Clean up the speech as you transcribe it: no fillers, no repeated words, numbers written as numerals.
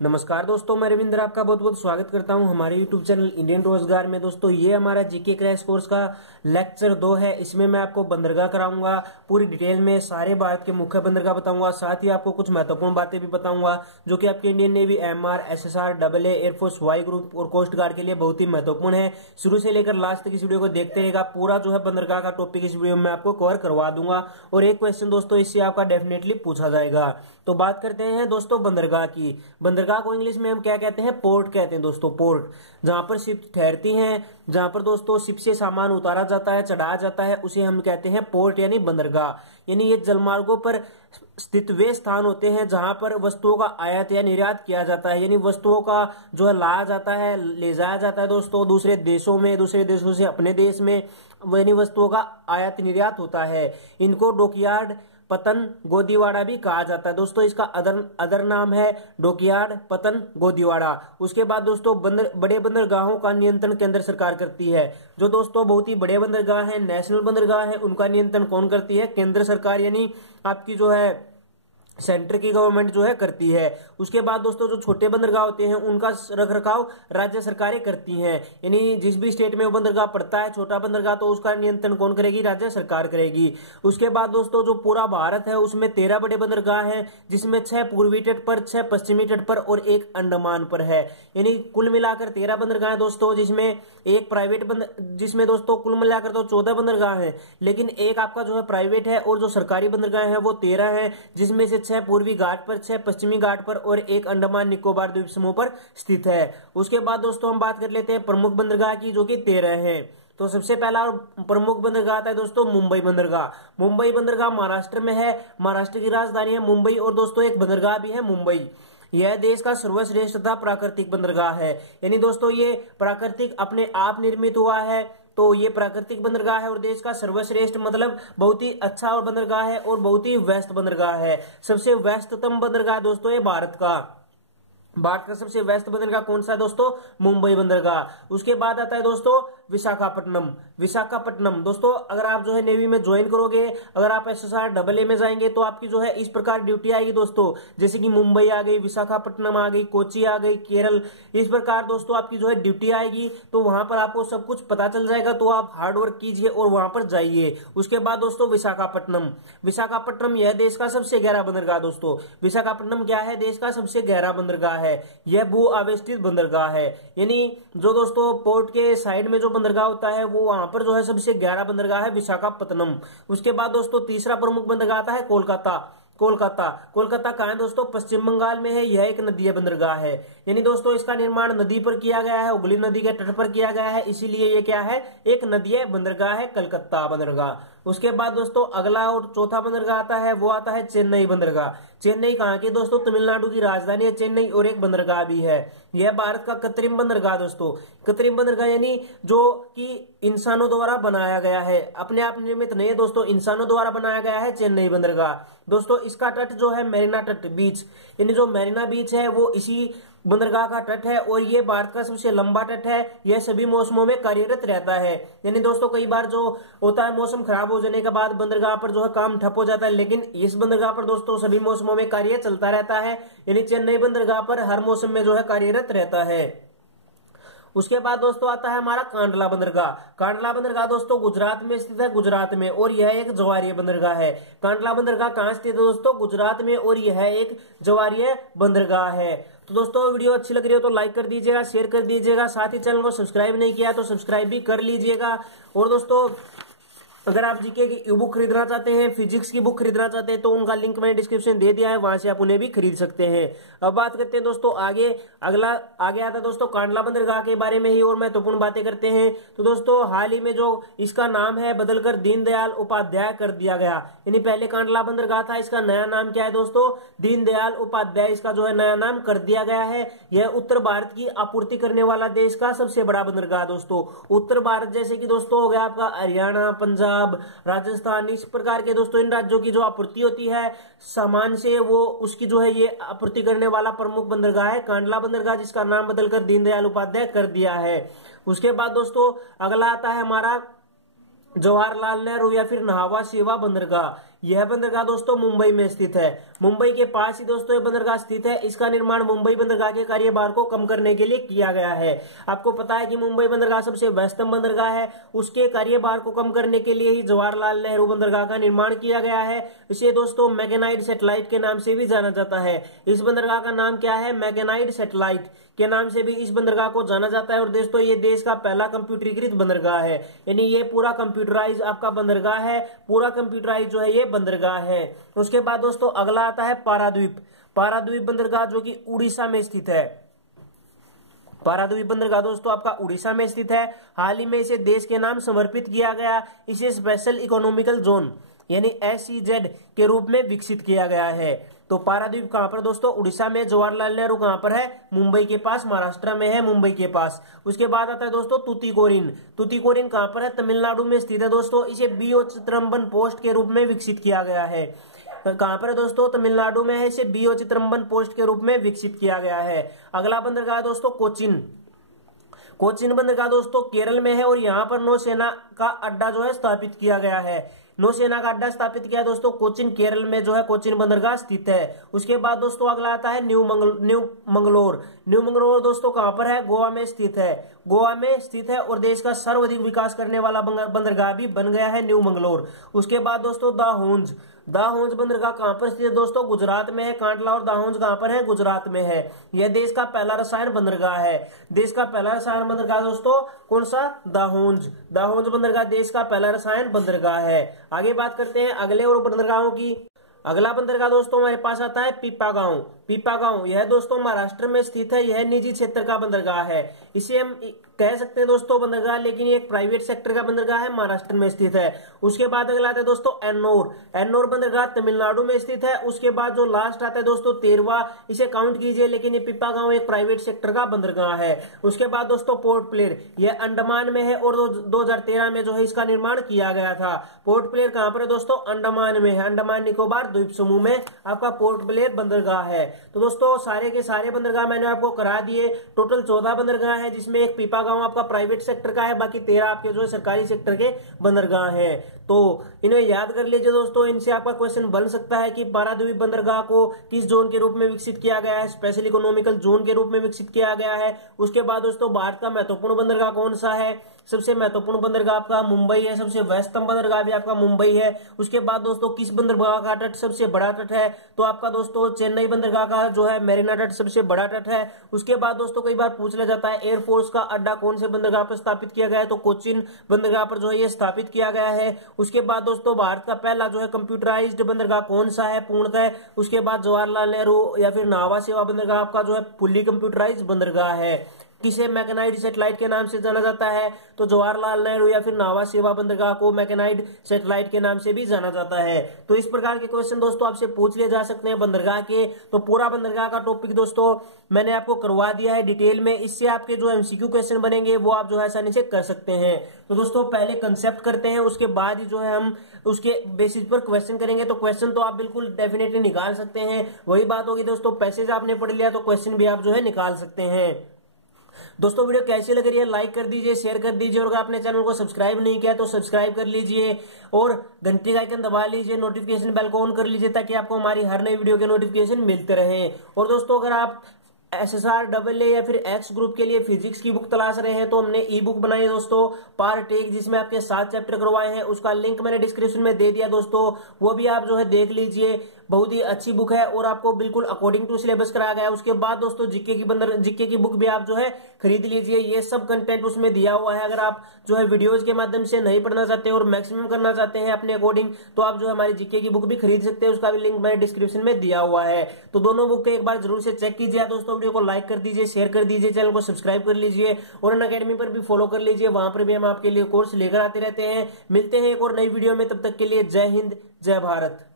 नमस्कार दोस्तों, मैं रविंद्र आपका बहुत बहुत स्वागत करता हूं हमारे YouTube चैनल इंडियन रोजगार में। दोस्तों, ये हमारा जीके क्रैश कोर्स का लेक्चर 2 है। इसमें मैं आपको बंदरगाह कराऊंगा, पूरी डिटेल में सारे भारत के मुख्य बंदरगाह बताऊंगा। साथ ही आपको कुछ महत्वपूर्ण बातें भी बताऊंगा जो कि आपके Indian navy, MR, SSR, AA, air force, Y group और कोस्ट गार्ड के लिए बहुत ही महत्वपूर्ण है। शुरू से लेकर लास्ट तक इस वीडियो को देखते रहेगा। पूरा जो है बंदरगाह का टॉपिक इस वीडियो में आपको कवर करवा दूंगा और एक क्वेश्चन दोस्तों इससे आपका डेफिनेटली पूछा जाएगा। तो बात करते हैं दोस्तों बंदरगाह की। बंदरगाह को इंग्लिश में हम क्या कहते हैं? पोर्ट कहते हैं दोस्तों। पोर्ट, जहां पर शिप ठहरती हैं, जहां पर दोस्तों शिप से सामान उतारा जाता है, चढ़ाया जाता है, उसे हम कहते हैं पोर्ट यानी बंदरगाह। यानी ये जलमार्गों पर स्थित वे स्थान होते हैं जहां पर वस्तुओं का आयात या निर्यात किया जाता है। यानी वस्तुओं का जो है लाया जाता है, ले जाया जाता है दोस्तों दूसरे देशों में, दूसरे देशों से अपने देश में, यानी वस्तुओं का आयात निर्यात होता है। इनको डॉकयार्ड, पतन, गोदीवाड़ा भी कहा जाता है दोस्तों। इसका अदर नाम है डॉकयार्ड, पतन, गोदीवाड़ा। उसके बाद दोस्तों बड़े बंदरगाहों का नियंत्रण केंद्र सरकार करती है। जो दोस्तों बहुत ही बड़े बंदरगाह हैं, नेशनल बंदरगाह है, उनका नियंत्रण कौन करती है? केंद्र सरकार, यानी आपकी जो है सेंटर की गवर्नमेंट जो है करती है। उसके बाद दोस्तों जो छोटे बंदरगाह होते हैं उनका रखरखाव राज्य सरकारें करती हैं। यानी जिस भी स्टेट में वो बंदरगाह पड़ता है, छोटा बंदरगाह, तो उसका नियंत्रण कौन करेगी? राज्य सरकार करेगी। उसके बाद दोस्तों जो पूरा भारत है उसमें 13 बड़े बंदरगाह हैं, जिसमें 6 पूर्वी तट पर, 6 पश्चिमी तट पर और 1 अंडमान पर है। यानी कुल मिलाकर 13 बंदरगाह है दोस्तों, जिसमें एक प्राइवेट जिसमें दोस्तों कुल मिलाकर तो 14 बंदरगाह है, लेकिन एक आपका जो है प्राइवेट है और जो सरकारी बंदरगाह है वो 13 है, जिसमें से 6 पूर्वी घाट पर, 6 पश्चिमी घाट पर और 1 अंडमान निकोबार द्वीप समूह पर स्थित है। उसके बाद दोस्तों हम बात कर लेते हैं प्रमुख बंदरगाह की, जो कि 13 है। तो सबसे पहला प्रमुख बंदरगाह आता है दोस्तों मुंबई बंदरगाह। मुंबई बंदरगाह महाराष्ट्र में है, महाराष्ट्र की राजधानी है मुंबई, और दोस्तों एक बंदरगाह भी है मुंबई। यह देश का सर्वश्रेष्ठ तथा प्राकृतिक बंदरगाह है। यानी दोस्तों ये प्राकृतिक अपने आप निर्मित हुआ है, तो ये प्राकृतिक बंदरगाह है और देश का सर्वश्रेष्ठ मतलब बहुत ही अच्छा और बंदरगाह है और बहुत ही व्यस्त बंदरगाह है। सबसे व्यस्ततम बंदरगाह दोस्तों ये भारत का सबसे व्यस्त बंदरगाह कौन सा है दोस्तों? मुंबई बंदरगाह। उसके बाद आता है दोस्तों विशाखापट्टनम दोस्तों, अगर आप जो है नेवी में ज्वाइन करोगे, अगर आप SSR AA में जाएंगे तो आपकी जो है इस प्रकार ड्यूटी आएगी दोस्तों, जैसे कि मुंबई आ गई, विशाखापट्टनम आ गई, कोची आ गई, केरल, इस प्रकार दोस्तों आपकी जो है ड्यूटी आएगी। तो वहां पर आपको सब कुछ पता चल जाएगा, तो आप हार्ड वर्क कीजिए और वहां पर जाइए। उसके बाद दोस्तों विशाखापट्टनम यह देश का सबसे गहरा बंदरगाह दोस्तों। विशाखापट्टनम क्या है? देश का सबसे गहरा बंदरगाह है। यह भू आवेष्टित बंदरगाह है। यानी जो दोस्तों पोर्ट के साइड में जो बंदरगाह होता है वो वहां पर जो है सबसे गहरा बंदरगाह है विशाखापट्टनम। उसके बाद दोस्तों तीसरा प्रमुख बंदरगाह आता है कोलकाता कहाँ है दोस्तों? पश्चिम बंगाल में है। यह एक नदीय बंदरगाह है। यानी दोस्तों इसका निर्माण नदी पर किया गया है, हुगली नदी के तट पर किया गया है, इसीलिए ये क्या है? एक नदीय बंदरगाह है, कलकत्ता बंदरगाह। उसके बाद दोस्तों अगला और चौथा बंदरगाह आता है, वो आता है चेन्नई बंदरगाह। चेन्नई कहाँ की दोस्तों? तमिलनाडु की राजधानी है चेन्नई, और एक बंदरगाह भी है। यह भारत का कृत्रिम बंदरगाह दोस्तों। कृत्रिम बंदरगाह यानी जो कि इंसानों द्वारा बनाया गया है, अपने आप निर्मित नहीं है दोस्तों, इंसानों द्वारा बनाया गया है चेन्नई बंदरगाह। दोस्तों इसका तट जो है मेरीना तट बीच, यानी जो मेरीना बीच है वो इसी बंदरगाह का तट है और ये भारत का सबसे लंबा तट है। यह सभी मौसमों में कार्यरत रहता है। यानी दोस्तों कई बार जो होता है मौसम खराब हो जाने के बाद बंदरगाह पर जो है काम ठप हो जाता है, लेकिन इस बंदरगाह पर दोस्तों सभी मौसमों में कार्य चलता रहता है। यानी चेन्नई बंदरगाह पर हर मौसम में जो है कार्यरत रहता है। उसके बाद दोस्तों आता है हमारा कांडला बंदरगाह दोस्तों गुजरात में स्थित है, गुजरात में, और यह एक ज्वारीय बंदरगाह है। कांडला बंदरगाह कहाँ स्थित है दोस्तों? गुजरात में, और यह एक ज्वारीय बंदरगाह है। तो दोस्तों वीडियो अच्छी लग रही हो तो लाइक कर दीजिएगा, शेयर कर दीजिएगा, साथ ही चैनल को सब्सक्राइब नहीं किया तो सब्सक्राइब भी कर लीजिएगा। और दोस्तों अगर आप जीके की ई बुक खरीदना चाहते हैं, फिजिक्स की बुक खरीदना चाहते हैं, तो उनका लिंक मैंने डिस्क्रिप्शन दे दिया है, वहां से आप उन्हें भी खरीद सकते हैं। अब बात करते हैं दोस्तों आगे आता है दोस्तों कांडला बंदरगाह के बारे में ही और महत्वपूर्ण बातें करते हैं। तो दोस्तों हाल ही में जो इसका नाम है बदलकर दीनदयाल उपाध्याय कर दिया गया। यानी पहले कांडला बंदरगाह था, इसका नया नाम क्या है दोस्तों? दीनदयाल उपाध्याय इसका जो है नया नाम कर दिया गया है। यह उत्तर भारत की आपूर्ति करने वाला देश का सबसे बड़ा बंदरगाह दोस्तों। उत्तर भारत जैसे कि दोस्तों हो गया आपका हरियाणा, पंजाब, राजस्थान, इस प्रकार के दोस्तों इन राज्यों की जो आपूर्ति होती है सामान से, वो उसकी जो है ये आपूर्ति करने वाला प्रमुख बंदरगाह है कांडला बंदरगाह, जिसका नाम बदलकर दीनदयाल उपाध्याय कर दिया है। उसके बाद दोस्तों अगला आता है हमारा जवाहरलाल नेहरू या फिर नाहवा शेवा बंदरगाह। यह बंदरगाह दोस्तों मुंबई में स्थित है। मुंबई के पास ही दोस्तों यह बंदरगाह स्थित है। इसका निर्माण मुंबई बंदरगाह के कार्यभार को कम करने के लिए किया गया है। आपको पता है कि मुंबई बंदरगाह सबसे व्यस्तम बंदरगाह है, उसके कार्यभार को कम करने के लिए ही जवाहरलाल नेहरू बंदरगाह का निर्माण किया गया है। इसे दोस्तों मैकेनाइड सैटेलाइट के नाम से भी जाना जाता है। इस बंदरगाह का नाम क्या है? मैकेनाइड सैटेलाइट के नाम से भी इस बंदरगाह को जाना जाता है। और दोस्तों ये देश का पहला कंप्यूटरीकृत बंदरगाह है, यानी ये पूरा कंप्यूटराइज आपका बंदरगाह है, पूरा कंप्यूटराइज जो है ये बंदरगाह है। उसके बाद दोस्तों अगला आता है पारादीप। पारादीप बंदरगाह जो कि उड़ीसा में स्थित है। पारादीप बंदरगाह दोस्तों आपका उड़ीसा में स्थित है। हाल ही में इसे देश के नाम समर्पित किया गया। इसे स्पेशल इकोनॉमिकल जोन यानी SEZ के रूप में विकसित किया गया है। तो पारादीप कहां पर दोस्तों? उड़ीसा में। जवाहरलाल नेहरू कहां पर है? मुंबई के पास, महाराष्ट्र में है, मुंबई के पास। उसके बाद आता है दोस्तों तुतीकोरिन। तुतीकोरिन कहां पर है? तमिलनाडु में स्थित है दोस्तों। इसे BO चिदंबरम पोस्ट के रूप में विकसित किया गया है। कहां पर है दोस्तों? तमिलनाडु में है। इसे BO चिदंबरम पोस्ट के रूप में विकसित किया गया है। अगला बंदरगाह दोस्तों कोचिन। कोचिन बंदरगाह दोस्तों केरल में है और यहाँ पर नौसेना का अड्डा जो है स्थापित किया गया है। नौसेना का अड्डा स्थापित किया दोस्तों कोचिन, केरल में जो है कोचिन बंदरगाह स्थित है। उसके बाद दोस्तों अगला आता है न्यू मंगलोर। न्यू मंगलोर दोस्तों कहां पर है? गोवा में स्थित है। गोवा में स्थित है और देश का सर्वाधिक विकास करने वाला बंदरगाह भी बन गया है न्यू मंगलोर। उसके बाद दोस्तों दाहोंज। दाहोंज बंदरगाह कहां पर स्थित है दोस्तों? गुजरात में है। कांडला और दाहोंज कहां पर है? गुजरात में है। यह देश का पहला रसायन बंदरगाह है। देश का पहला रसायन बंदरगाह दोस्तों कौन सा? दाहोंज। दाहोंज बंदरगाह देश का पहला रसायन बंदरगाह है। आगे बात करते हैं अगले और बंदरगाहों की। अगला बंदरगाह दोस्तों हमारे पास आता है पीपागांव। पीपागांव यह दोस्तों महाराष्ट्र में स्थित है। यह निजी क्षेत्र का बंदरगाह है। इसे हम कह सकते हैं दोस्तों बंदरगाह, लेकिन ये एक प्राइवेट सेक्टर का बंदरगाह है, महाराष्ट्र में स्थित है। उसके बाद अगला आता है दोस्तों एन्नोर। एन्नोर बंदरगाह तमिलनाडु में स्थित है। उसके बाद जो लास्ट आता है दोस्तों 13वां, इसे काउंट कीजिए, लेकिन ये पीपागांव एक प्राइवेट सेक्टर का बंदरगाह है। उसके बाद दोस्तों पोर्ट ब्लेयर, यह अंडमान में है और 2013 में जो है इसका निर्माण किया गया था। पोर्ट ब्लेयर कहां पर है दोस्तों? अंडमान में है। अंडमान निकोबार द्वीप समूह में आपका पोर्ट ब्लेयर बंदरगाह है। तो दोस्तों सारे के सारे बंदरगाह मैंने आपको करा दिए। टोटल 14 बंदरगाह है, जिसमें एक पीपागांव आपका प्राइवेट सेक्टर का है, बाकी 13 आपके जो है सरकारी सेक्टर के बंदरगाह हैं। तो इन्हें याद कर लीजिए दोस्तों। इनसे आपका क्वेश्चन बन सकता है कि पारादीप बंदरगाह को किस जोन के रूप में विकसित किया गया है? स्पेशल इकोनॉमिकल जोन के रूप में विकसित किया गया है। उसके बाद दोस्तों भारत का महत्वपूर्ण बंदरगाह कौन सा है? सबसे महत्वपूर्ण बंदरगाह आपका मुंबई है। सबसे व्यस्तम बंदरगाह भी आपका मुंबई है। उसके बाद दोस्तों किस बंदरगाह का तट सबसे बड़ा तट है? तो आपका दोस्तों चेन्नई बंदरगाह का जो है मेरीना तट सबसे बड़ा तट है। उसके बाद दोस्तों कई बार पूछ लिया जाता है एयरफोर्स का अड्डा कौन से बंदरगाह पर स्थापित किया गया है? तो कोचिन बंदरगाह पर जो है ये स्थापित किया गया है। उसके बाद दोस्तों भारत का पहला जो है कंप्यूटराइज्ड बंदरगाह कौन सा है पूर्णतः? उसके बाद जवाहरलाल नेहरू या फिर नावा सेवा बंदरगाह आपका जो है फुल्ली कंप्यूटराइज्ड बंदरगाह है। किसे मैकेनाइड सैटेलाइट के नाम से जाना जाता है? तो जवाहरलाल नेहरू या फिर नावा सेवा बंदरगाह को मैकेनाइड सैटेलाइट के नाम से भी जाना जाता है। तो इस प्रकार के क्वेश्चन दोस्तों आपसे पूछ लिए जा सकते हैं बंदरगाह के। तो पूरा बंदरगाह का टॉपिक दोस्तों मैंने आपको करवा दिया है डिटेल में। इससे आपके जो MCQ क्वेश्चन बनेंगे वो आप जो है आसानी से कर सकते हैं। तो दोस्तों पहले कंसेप्ट करते हैं, उसके बाद ही जो है हम उसके बेसिस पर क्वेश्चन करेंगे। तो क्वेश्चन तो आप बिल्कुल डेफिनेटली निकाल सकते हैं। वही बात होगी दोस्तों, पैसेज आपने पढ़ लिया तो क्वेश्चन भी आप जो है निकाल सकते हैं। दोस्तों वीडियो कैसी लग रही है लाइक कर दीजिए, शेयर कर दीजिए और अगर आपने चैनल को सब्सक्राइब नहीं किया तो सब्सक्राइब कर लीजिए और घंटी का आइकन दबा लीजिए, नोटिफिकेशन बेल को ऑन कर लीजिए ताकि आपको हमारी हर नई वीडियो के नोटिफिकेशन मिलते रहे। और दोस्तों अगर आप SSR AA या फिर X ग्रुप के लिए फिजिक्स की बुक तलाश रहे हैं तो हमने ई बुक बनाई है दोस्तों पार्ट 1, जिसमें आपके 7 चैप्टर करवाए हैं। उसका लिंक मैंने डिस्क्रिप्शन में दे दिया दोस्तों, वो भी आप जो है देख लीजिए। बहुत ही अच्छी बुक है और आपको बिल्कुल अकॉर्डिंग टू सिलेबस कराया गया है। उसके बाद दोस्तों जीके की बुक भी आप जो है खरीद लीजिए। ये सब कंटेंट उसमें दिया हुआ है। अगर आप जो है वीडियोज के माध्यम से नहीं पढ़ना चाहते और मैक्सिमम करना चाहते हैं अपने अकॉर्डिंग, तो आप जो है हमारी जीके की बुक भी खरीद सकते हैं। उसका भी लिंक मैंने डिस्क्रिप्शन में दिया हुआ है। तो दोनों बुक एक बार जरूर से चेक कीजिए दोस्तों। वीडियो को लाइक कर दीजिए, शेयर कर दीजिए, चैनल को सब्सक्राइब कर लीजिए और अनअकैडमी पर भी फॉलो कर लीजिए। वहां पर भी हम आपके लिए कोर्स लेकर आते रहते हैं। मिलते हैं एक और नई वीडियो में, तब तक के लिए जय हिंद, जय भारत।